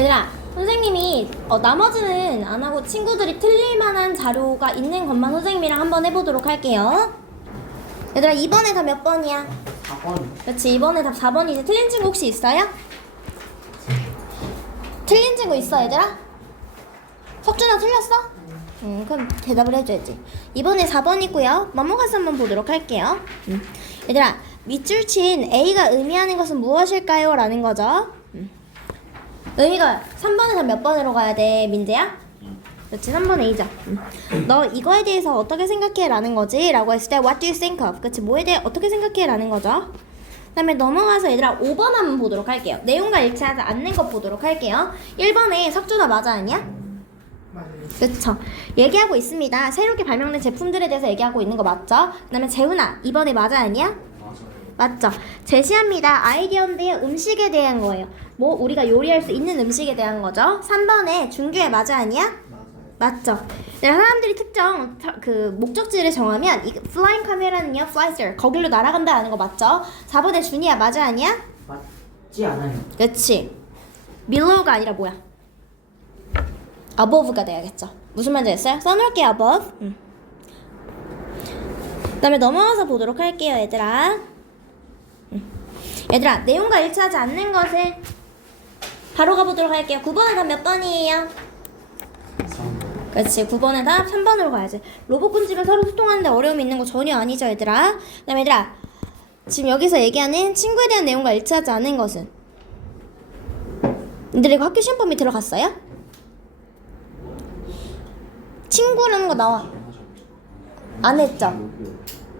얘들아, 선생님이 어, 나머지는 안 하고 친구들이 틀릴 만한 자료가 있는 것만 선생님이랑 한번 해보도록 할게요. 얘들아, 이번에 다몇 번이야? 4번. 그렇지, 이번에 답 4번이지. 틀린 친구 혹시 있어요? 틀린 친구 있어, 얘들아? 석준아 틀렸어? 응, 그럼 대답을 해줘야지. 이번에 4번이고요. 넘어가서 한번 보도록 할게요. 음. 얘들아, 밑줄 친 A가 의미하는 것은 무엇일까요? 라는 거죠. 음. 의미가 3번에서 몇 번으로 가야 돼, 민재야? 그렇지, 3번 A죠. 음. 너 이거에 대해서 어떻게 생각해? 라는 거지. 라고 했을 때 What do you think of? 그렇지, 뭐에 대해 어떻게 생각해? 라는 거죠. 그 다음에 넘어가서 얘들아 5번 한번 보도록 할게요. 내용과 일치하지 않는 것 보도록 할게요. 1번에 석준아 맞아 아니야? 맞아요. 그쵸. 얘기하고 있습니다. 새롭게 발명된 제품들에 대해서 얘기하고 있는 거 맞죠? 그 다음에 재훈아, 이번에 맞아 아니야? 맞죠. 제시합니다. 아이디어인데 음식에 대한 거예요. 뭐 우리가 요리할 수 있는 음식에 대한 거죠. 3번에 중규에 맞아 아니야? 맞죠. 네, 사람들이 특정 터- 그 목적지를 정하면 이 flying 카메라는요, flies 거길로 날아간다라는 거 맞죠? 4번에 준이야 맞아 아니야? 맞지 않아요. 그렇지. below가 아니라 뭐야? above가 돼야겠죠. 무슨 말인지 알겠어요? 써놓을게요, above. 음. 그 다음에 넘어가서 보도록 할게요, 얘들아. 음. 얘들아, 내용과 일치하지 않는 것을 바로 가보도록 할게요. 9번은 답몇 번이에요? 그렇지 9번에 답 3번으로 가야지 로봇군지가 서로 소통하는데 어려움이 있는 거 전혀 아니죠 얘들아 그 다음에 얘들아 지금 여기서 얘기하는 친구에 대한 내용과 일치하지 않은 것은 얘들 이거 학교 시험범위 들어갔어요? 친구라는 거 나와 안 했죠?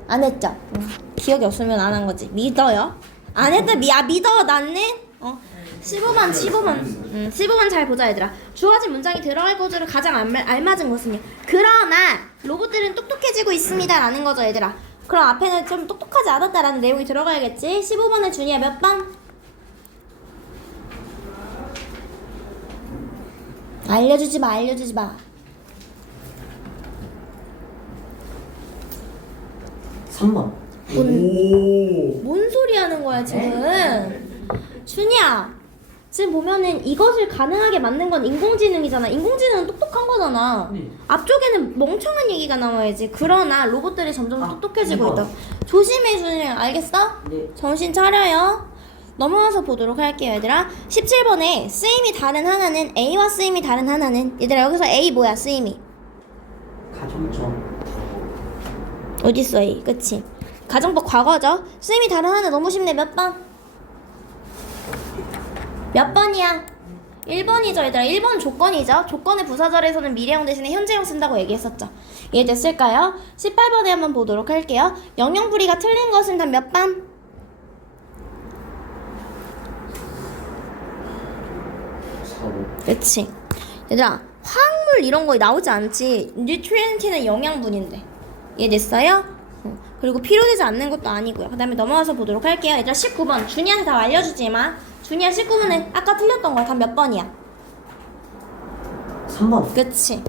안 했죠? 응. 기억이 없으면 안 한 거지 믿어요? 안 했다 미, 아 믿어 나는 어 15번 15번 음, 15번 잘 보자 얘들아. 주어진 문장이 들어갈 거주를 가장 알, 알맞은 것은요. 그러나 로봇들은 똑똑해지고 있습니다 라는 거죠 얘들아. 그럼 앞에는 좀 똑똑하지 않았다라는 내용이 들어가야겠지? 15번에 준이야 몇 번? 알려주지 마 알려주지 마. 3번. 오. 뭔 소리 하는 거야 지금? 준이야 지금 보면은 이것을 가능하게 만든 건 인공지능이잖아 인공지능은 똑똑한 거잖아 네. 앞쪽에는 멍청한 얘기가 나와야지 그러나 로봇들이 점점 아, 똑똑해지고 이거. 있다 조심해 준이야 알겠어? 네. 정신 차려요 넘어가서 보도록 할게요 얘들아 17번에 쓰임이 다른 하나는 A와 쓰임이 다른 하나는 얘들아 여기서 A 뭐야 쓰임이 가정점. 어딨어 A 그치 가정법 과거죠 쓰임이 다른 하나 너무 쉽네 몇 번? 몇 번이야? 1번이죠 얘들아 1번 조건이죠 조건의 부사절에서는 미래형 대신에 현재형 쓴다고 얘기했었죠 이해됐을까요? 18번에 한번 보도록 할게요 영영부리가 틀린 것은 단 몇 번? 4번. 그치 얘들아 화학물 이런 거 나오지 않지 뉴트리엔트는 영양분인데 이해됐어요? 어, 그리고 필요되지 않는 것도 아니고요 그 다음에 넘어가서 보도록 할게요 얘들아 19번 준이한테 다 알려주지 마 준이야 19번은 아까 틀렸던 거야 답몇 번이야 3번. 그치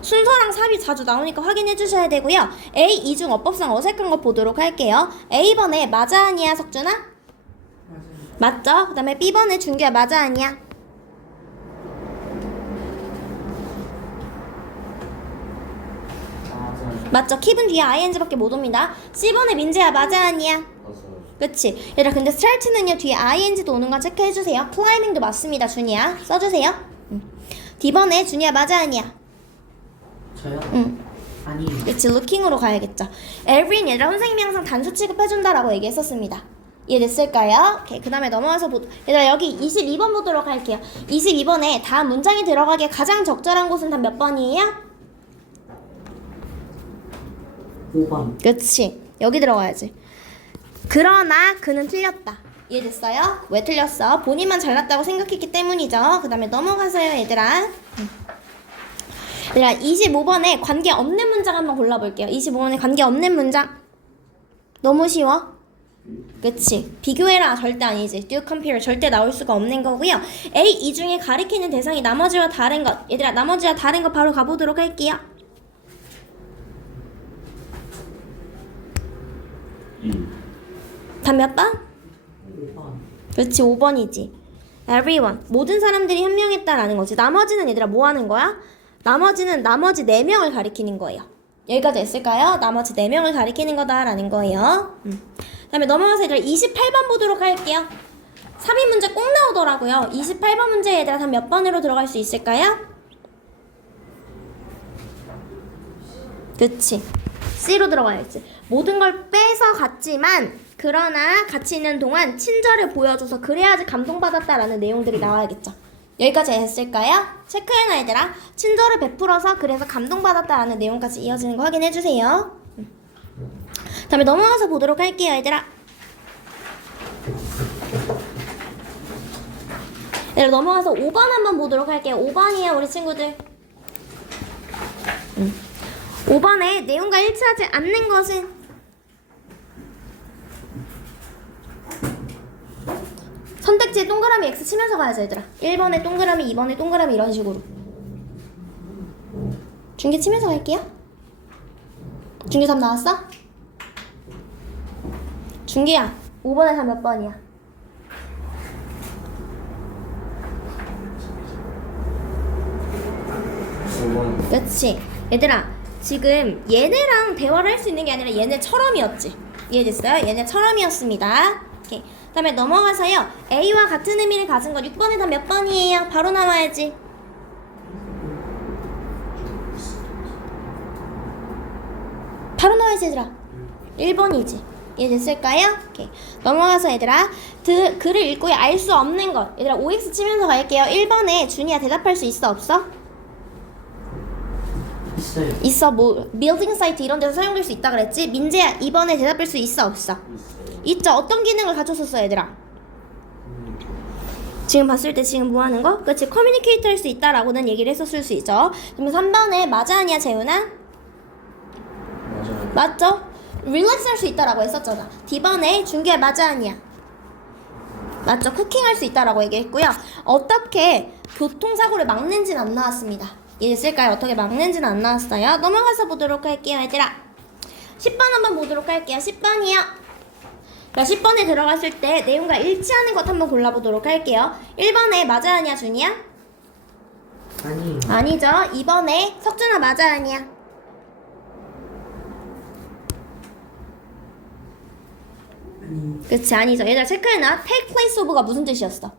순서랑 삽이 자주 나오니까 확인해 주셔야 되고요 A 이중 어법상 어색한 거 보도록 할게요 A번에 맞아 아니야 석준아? 맞죠? 그 다음에 B번에 준규야 맞아 아니야? 맞죠? 킵은 뒤에 ing밖에 못 옵니다. C번에 민재야 맞아 아니야? 그치? 얘들아 근데 스트라이트는요 뒤에 ing도 오는 거 체크해주세요. 클라이밍도 맞습니다 준이야. 써주세요. 응. D번에 준이야 맞아 아니야? 저요? 응. 아니. 그치 루킹으로 가야겠죠. 에브린 얘들아 선생님이 항상 단수 취급해준다라고 얘기했었습니다. 이해됐을까요? 오케이 그 다음에 넘어와서 보 얘들아 여기 22번 보도록 할게요. 22번에 다음 문장이 들어가기에 가장 적절한 곳은 단 몇 번이에요? 5번. 그치. 여기 들어가야지. 그러나 그는 틀렸다. 이해됐어요? 왜 틀렸어? 본인만 잘났다고 생각했기 때문이죠. 그 다음에 넘어가세요 얘들아. 음. 얘들아 25번에 관계 없는 문장 한번 골라볼게요. 25번에 관계 없는 문장. 너무 쉬워? 그치. 비교해라. 절대 아니지. Do compare 절대 나올 수가 없는 거고요. A 이 중에 가리키는 대상이 나머지와 다른 것. 얘들아 나머지와 다른 것 바로 가보도록 할게요 2. 답몇 번? 5번. 그렇지 5번이지 everyone 모든 사람들이 현명했다라는 거지. 나머지는 얘들아 뭐 하는 거야? 나머지는 나머지 네 명을 가리키는 거예요. 여기까지 했을까요? 나머지 네 명을 가리키는 거다라는 거예요. 음. 그 다음에 넘어가서 얘들아 28번 보도록 할게요. 3인 문제 꼭 나오더라고요. 28번 문제 얘들아 다 몇 번으로 들어갈 수 있을까요? 그치. C로 들어가야지. 모든 걸 빼서 갔지만 그러나 같이 있는 동안 친절을 보여줘서 그래야지 감동받았다라는 내용들이 나와야겠죠. 여기까지 했을까요? 체크해놔 얘들아. 친절을 베풀어서 그래서 감동받았다라는 내용까지 이어지는 거 확인해주세요. 음. 다음에 넘어가서 보도록 할게요 얘들아. 얘들아 넘어가서 5번 한번 보도록 할게요. 5번이에요 우리 친구들. 5번에 내용과 일치하지 않는 것은 선택지에 동그라미 X 치면서 가야죠 얘들아 1번에 동그라미 2번에 동그라미 이런 식으로 중계 치면서 갈게요 중계 3 나왔어? 중계야 5번에 3몇 번이야? 오번 그렇지. 얘들아, 지금 얘네랑 대화를 할 수 있는 게 아니라 얘네처럼이었지. 이해됐어요? 얘네처럼이었습니다. 오케이. 그다음에 넘어가서요. A와 같은 의미를 가진 거 6번에 다몇 번이에요? 바로 나와야지. 바로 나와야지 얘들아. 1번이지. 이해됐을까요? 오케이. 넘어가서 얘들아. 드, 글을 읽고 알 수 없는 것. 얘들아, OX 치면서 갈게요. 1번에 준이야 대답할 수 있어? 없어? 있어요. 있어 뭐 빌딩 사이트 이런 데서 사용될 수 있다 그랬지 민재야 이번에 대답할 수 있어 없어 있어요. 있죠 어떤 기능을 가졌었어 얘들아 지금 봤을 때 지금 뭐 하는 거? 그렇지 커뮤니케이트 할 수 있다라고는 얘기를 했었을 수 있죠 그러면 3번에 맞아 아니야 재훈아? 맞아요. 맞죠? 릴렉스 할 수 있다라고 했었잖아 D번에 준규야 맞아 아니야? 맞죠 쿠킹 할 수 있다라고 얘기했고요 어떻게 교통사고를 막는지는 안 나왔습니다 이해됐을까요? 어떻게 막는지는 안 나왔어요 넘어가서 보도록 할게요 얘들아 10번 한번 보도록 할게요 10번이요 자, 10번에 들어갔을 때 내용과 일치하는 것 한번 골라보도록 할게요 1번에 맞아 아니야 준이야? 아니. 아니죠 2번에 석준아 맞아 아니야? 아니. 그치 아니죠 얘들아 체크해놔 take place of가 무슨 뜻이었어?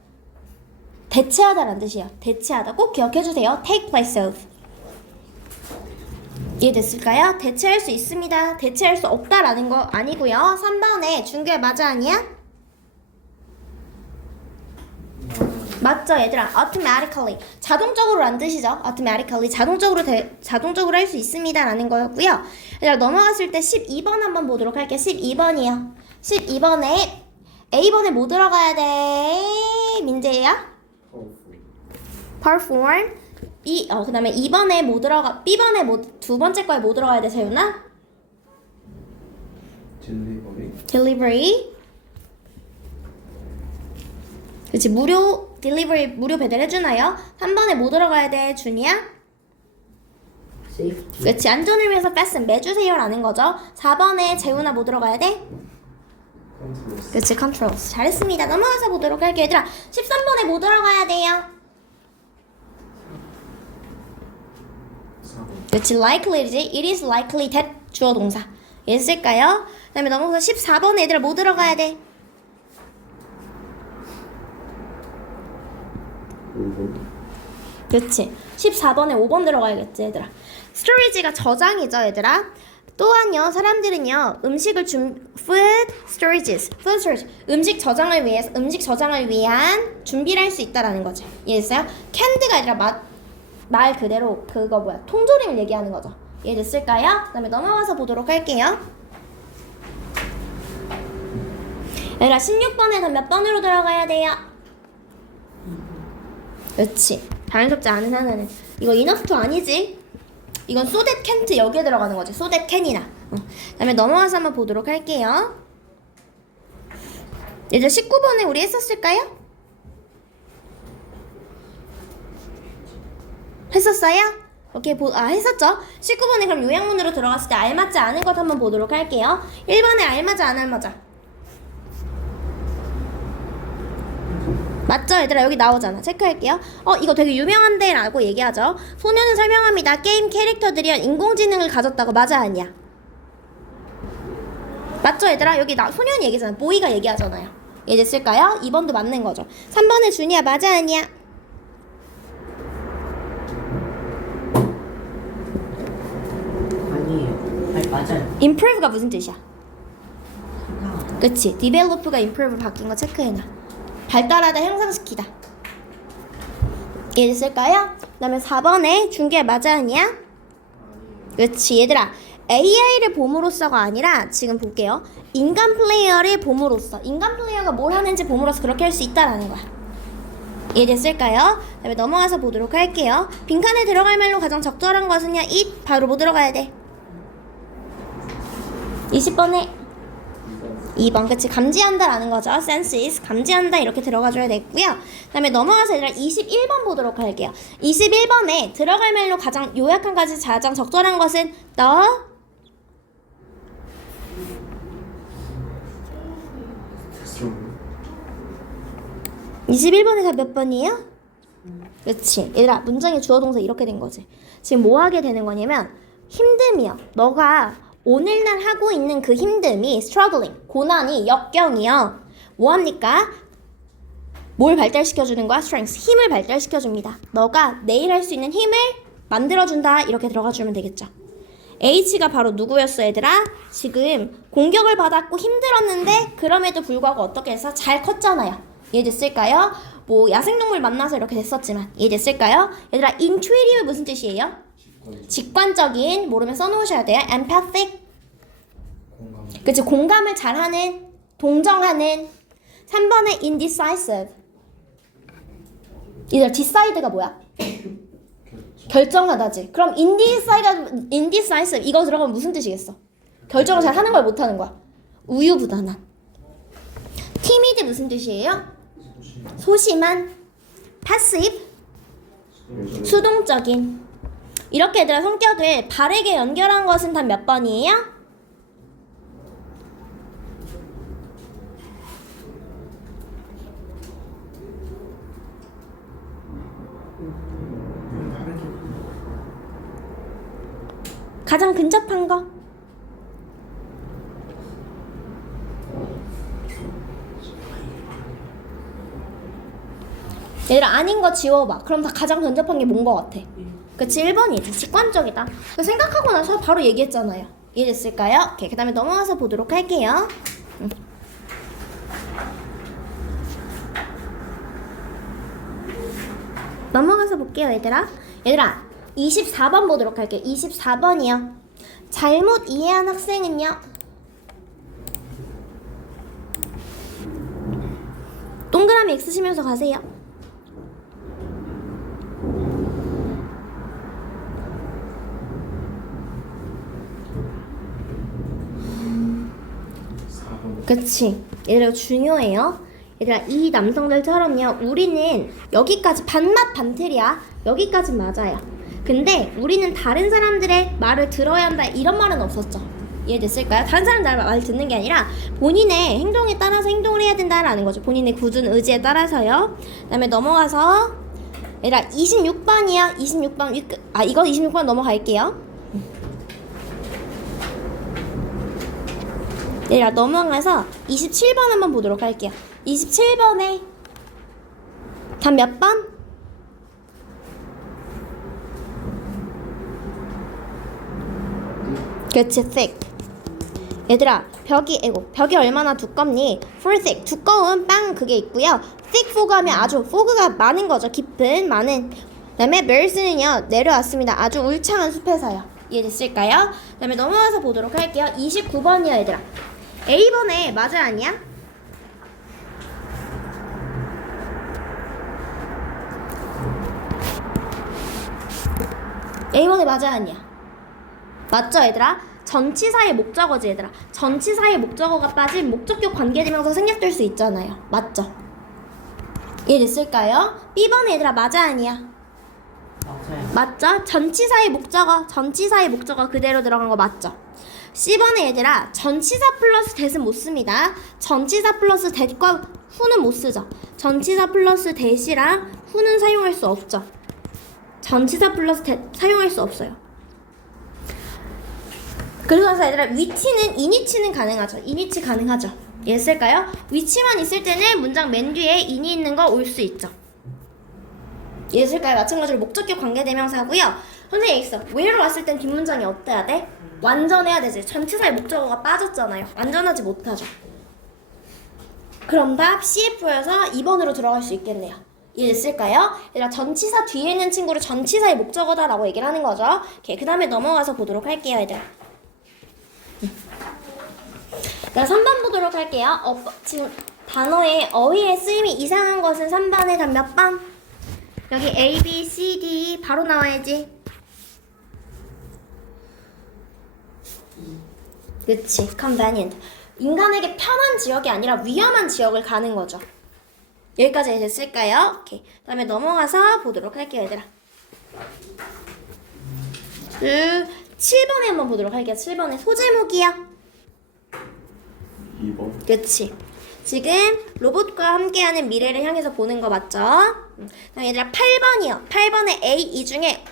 대체하다라는 뜻이야 대체하다 꼭 기억해주세요 take place of 이해됐을까요? 대체할 수 있습니다. 대체할 수 없다라는 거 아니고요. 3번에 준규야 맞아 아니야? 맞죠 얘들아. automatically. 자동적으로란 뜻이죠? automatically. 자동적으로 대, 자동적으로 할 수 있습니다 라는 거였고요. 얘들아 넘어갔을 때 12번 한번 보도록 할게요. 12번이요. 12번에 A번에 뭐 들어가야 돼? 민재야 perform B 어 그다음에 2번에 뭐 들어가 B번에 뭐 두 번째 거에 뭐 들어가야 돼 재윤아 딜리버리. delivery 그렇지 무료 delivery 무료 배달 해주나요? 3번에 뭐 들어가야 돼 준이야? 세이프티. 그렇지 안전을 위해서 fasten 매주세요라는 거죠 4번에 재훈아 뭐 들어가야 돼? 컨트롤. 그렇지 controls 잘했습니다 넘어가서 보도록 할게요 얘들아 13번에 뭐 들어가야 돼요? 4번. 그렇지 likely지 it is likely that 주어 동사 있을까요? 그 다음에 넘어가서 14번에 얘들아 뭐 들어가야 돼? 5번. 그렇지 14번에 5번 들어가야겠지 얘들아 storage가 저장이죠 얘들아 또한요 사람들은요 음식을 준 food storages food storage 음식 저장을 위해서 음식 저장을 위한 준비를 할 수 있다라는 거죠 이해됐어요? 캔드가 아니라 마, 말 그대로 그거 뭐야 통조림을 얘기하는 거죠 이해됐을까요? 그 다음에 넘어가서 보도록 할게요 얘들아 16번에서 몇 번으로 들어가야 돼요? 그렇지 자연스럽지 않은 하나는 이거 이너프도 아니지 이건 소댓 캔트 여기에 들어가는 거지 소댓 캔이나 어. 그다음에 넘어가서 한번 보도록 할게요 얘들 19번에 우리 했었을까요? 했었어요? 오케이 보, 아 했었죠? 19번에 그럼 요약문으로 들어갔을 때 알맞지 않은 것 한번 보도록 할게요. 1번에 알맞아 안 알맞아? 맞죠? 얘들아 여기 나오잖아. 체크할게요. 어 이거 되게 유명한데 라고 얘기하죠? 소녀는 설명합니다. 게임 캐릭터들이 인공지능을 가졌다고 맞아 아니야? 맞죠 얘들아? 여기 나 소년이 얘기잖아. 보이가 얘기하잖아요. 이해됐을까요? 2번도 맞는 거죠. 3번에 준이야 맞아 아니야 아니에요. 아니 맞아요. improve가 무슨 뜻이야? 아, 그치. Develop가 improve 바뀐 거 체크해놔. 발달하다 향상시키다. 이해됐을까요? 그 다음에 4번에 중계 맞아 아니야? 그치. 얘들아 AI를 봄으로써가 아니라 지금 볼게요. 인간 플레이어를 봄으로써. 인간 플레이어가 뭘 하는지 봄으로써 그렇게 할 수 있다라는 거야. 이해됐을까요? 그 다음에 넘어가서 보도록 할게요. 빈칸에 들어갈 말로 가장 적절한 것은요? It. 바로 뭐 들어가야 돼 20번에 2번 그치 감지한다라는 거죠. Senses 감지한다 이렇게 들어가줘야 되고요. 그 다음에 넘어가서 얘들아 21번 보도록 할게요. 21번에 들어갈 말로 가장 요약한 가지 가장 적절한 것은 strong. 21번에 다몇 번이에요? 그치. 얘들아 문장의 주어 동사 이렇게 된 거지. 지금 뭐 하게 되는 거냐면 힘듦이요. 너가 오늘날 하고 있는 그 힘듦이 struggling 고난이 역경이요 뭐 합니까? 뭘 발달시켜주는 거야? strength 힘을 발달시켜줍니다 너가 내일 할 수 있는 힘을 만들어준다 이렇게 들어가주면 되겠죠 H가 바로 누구였어 얘들아? 지금 공격을 받았고 힘들었는데 그럼에도 불구하고 어떻게 해서 잘 컸잖아요. 이해됐을까요? 뭐 야생동물 만나서 이렇게 됐었지만 이해됐을까요? 얘들아 intuitive 무슨 뜻이에요? 직관적인 모르면 써놓으셔야 돼요. empathic. 그치 공감을 잘하는 동정하는 3번에 indecisive 얘들아 decide가 뭐야? 결정하다지. 그럼 indecisive, indecisive 이거 들어가면 무슨 뜻이겠어? 결정을 잘 하는 걸 못하는 거야. 우유부단한. timid 무슨 뜻이에요? 소심한. passive 수동적인. 이렇게 얘들아 성격을 바르게 연결한 것은 단 몇 번이에요? 가장 근접한 거. 얘들아 아닌 거 지워봐. 그럼 다 가장 근접한 게 뭔 거 같아? 그치 1번이지. 직관적이다. 그 생각하고 나서 바로 얘기했잖아요. 이해됐을까요? 오케이. 그 다음에 넘어가서 보도록 할게요. 음. 넘어가서 볼게요, 얘들아. 얘들아, 24번 보도록 할게요. 24번이요. 잘못 이해한 학생은요. 동그라미 X 쓰시면서 가세요. 그치. 얘들아 중요해요. 얘들아 이 남성들처럼요. 우리는 여기까지 반맛 반틀이야. 여기까지 맞아요. 근데 우리는 다른 사람들의 말을 들어야 한다 이런 말은 없었죠. 이해됐을까요? 다른 사람들 말 듣는 게 아니라 본인의 행동에 따라서 행동을 해야 된다라는 거죠. 본인의 굳은 의지에 따라서요. 그 다음에 넘어가서 얘들아 26번이요. 26번 아 이거 26번 넘어갈게요. 얘들아 넘어가서 27번 한번 보도록 할게요. 27번에 단 몇 번? 그렇지, thick. 얘들아, 벽이, 에고, 벽이 얼마나 두껍니? for thick, 두꺼운 빵 그게 있고요. thick fog 하면 아주 fog가 많은 거죠. 깊은, 많은. 그 다음에 메르스는요, 내려왔습니다. 아주 울창한 숲에서요. 이해됐을까요? 그 다음에 넘어가서 보도록 할게요. 29번이요, 얘들아. A번에 맞아 아니야? A번에 맞아 아니야? 맞죠 얘들아? 전치사의 목적어지 얘들아 전치사의 목적어가 빠진 목적격 관계대명사 생략될 수 있잖아요 맞죠? 이해됐을까요? B번에 얘들아 맞아 아니야? 맞아요. 맞죠? 전치사의 목적어 전치사의 목적어 그대로 들어간 거 맞죠? C번에 얘들아 전치사 플러스 대은 못 씁니다. 전치사 플러스 대과 후는 못 쓰죠. 전치사 플러스 대시랑 후는 사용할 수 없죠. 전치사 플러스 대 사용할 수 없어요. 그래서 얘들아 위치는 인위치는 가능하죠. 인위치 가능하죠. 예 쓸까요? 위치만 있을 때는 문장 맨 뒤에 인이 있는 거 올 수 있죠. 예 쓸까요? 마찬가지로 목적격 관계대명사고요. 선생님 있어. where로 왔을 땐 뒷문장이 어때야 돼? 완전해야 되지. 전치사의 목적어가 빠졌잖아요. 완전하지 못하죠. 그럼 답 CF여서 2번으로 들어갈 수 있겠네요. 이해됐을까요? 얘들아 전치사 뒤에 있는 친구를 전치사의 목적어다라고 얘기를 하는 거죠. 오케이, 그 다음에 넘어가서 보도록 할게요, 얘들아. 자, 3번 보도록 할게요. 어, 지금 단어의 어휘의 쓰임이 이상한 것은 3번에 답몇 번? 여기 A, B, C, D 바로 나와야지. 그치, convenient. 인간에게 편한 지역이 아니라 위험한 지역을 가는 거죠. 여기까지 됐을까요? 오케이. 다음에 넘어가서 보도록 할게요, 얘들아. 그 7번에 한번 보도록 할게요. 7번에 소제목이요. 2번 그치. 지금 로봇과 함께하는 미래를 향해서 보는 거 맞죠? 음. 그럼 얘들아 8번이요. 8번에 A 이 중에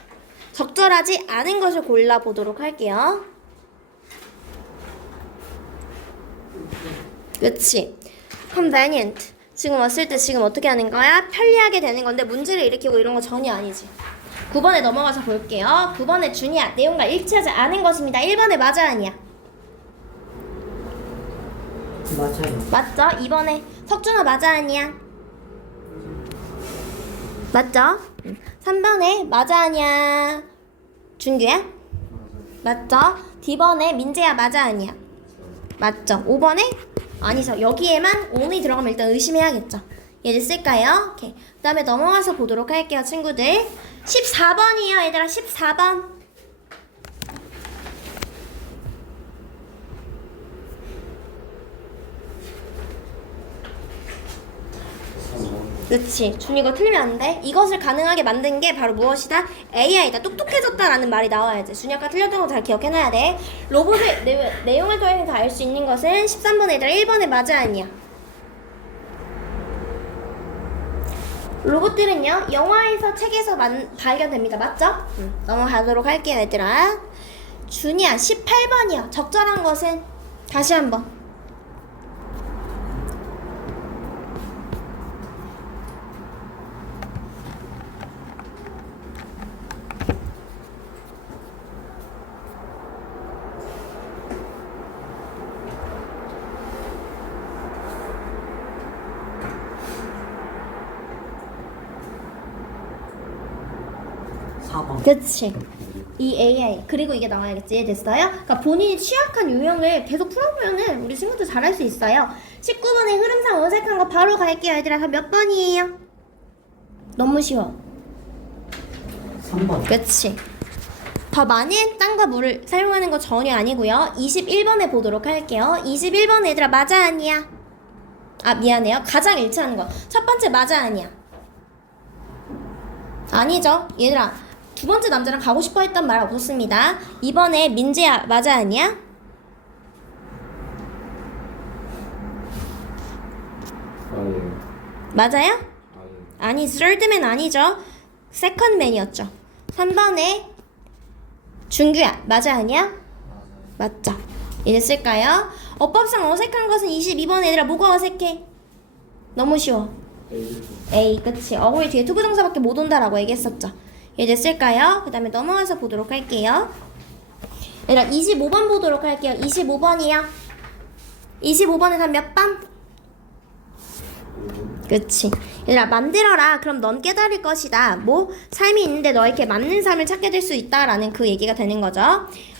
적절하지 않은 것을 골라 보도록 할게요. 그치. convenient. 지금 왔을 때 지금 어떻게 하는 거야? 편리하게 되는 건데 문제를 일으키고 이런 거 전혀 아니지. 9번에 넘어가서 볼게요. 9번에 준이야. 내용과 일치하지 않은 것입니다. 1번에 맞아 아니야. 맞아요. 맞죠? 2번에 석준아 맞아 아니야? 맞죠? 3번에 맞아 아니야? 준규야? 맞죠? D번에 민재야 맞아 아니야? 맞죠? 5번에? 아니죠. 여기에만 only 들어가면 일단 의심해야겠죠. 얘들 쓸까요? 오케이. 그 다음에 넘어가서 보도록 할게요, 친구들. 14번이에요, 얘들아. 14번. 그렇지. 준 이거 틀리면 안 돼. 이것을 가능하게 만든 게 바로 무엇이다? AI다. 똑똑해졌다라는 말이 나와야지. 준이 아까 틀렸던 거 잘 기억해놔야 돼. 로봇의 내, 내용을 통해서 알 수 있는 것은 13번에 얘들아 1번에 맞아 아니야. 로봇들은요 영화에서 책에서 만, 발견됩니다. 맞죠? 응. 넘어가도록 할게요 얘들아. 준이야 18번이요. 적절한 것은 다시 한번. 그치. 이 AI 그리고 이게 나와야겠지 이해됐어요? 그러니까 본인이 취약한 유형을 계속 풀어보면은 우리 친구들 잘할 수 있어요 19번의 흐름상 어색한 거 바로 갈게요 얘들아 다몇 번이에요? 너무 쉬워 3번. 그치 더 많은 땅과 물을 사용하는 거 전혀 아니고요 21번에 보도록 할게요 21번 얘들아 맞아 아니야? 아 미안해요 가장 일치하는 거 첫 번째 맞아 아니야? 아니죠 얘들아 두 번째 남자랑 가고 싶어 했던 말 없었습니다 이번에 민재 야 맞아 아니야? 아니에요 맞아요? 아니에요 아니 스럴드맨 아니죠 세컨맨이었죠 3번에 준규야 맞아 아니야? 맞죠 이제 쓸까요? 어법상 어색한 것은 22번 얘들아 뭐가 어색해? 너무 쉬워 에이 그치 어구이 뒤에 투부정사밖에 못 온다라고 얘기했었죠 이제 쓸까요? 그 다음에 넘어가서 보도록 할게요. 얘들아 25번 보도록 할게요. 25번이요. 25번에 한몇 번? 그치. 얘들아 만들어라. 그럼 넌 깨달을 것이다. 뭐? 삶이 있는데 너에게 맞는 삶을 찾게 될 수 있다 라는 그 얘기가 되는 거죠.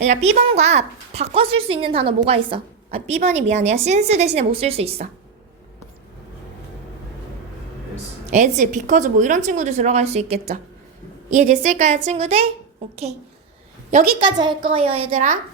얘들아 B번과 바꿔 쓸 수 있는 단어 뭐가 있어? 아 B번이 미안해요. since 대신에 못 쓸 수 있어. As, because 뭐 이런 친구들 들어갈 수 있겠죠. 이해됐을까요, 친구들? 오케이. 여기까지 할 거예요, 얘들아.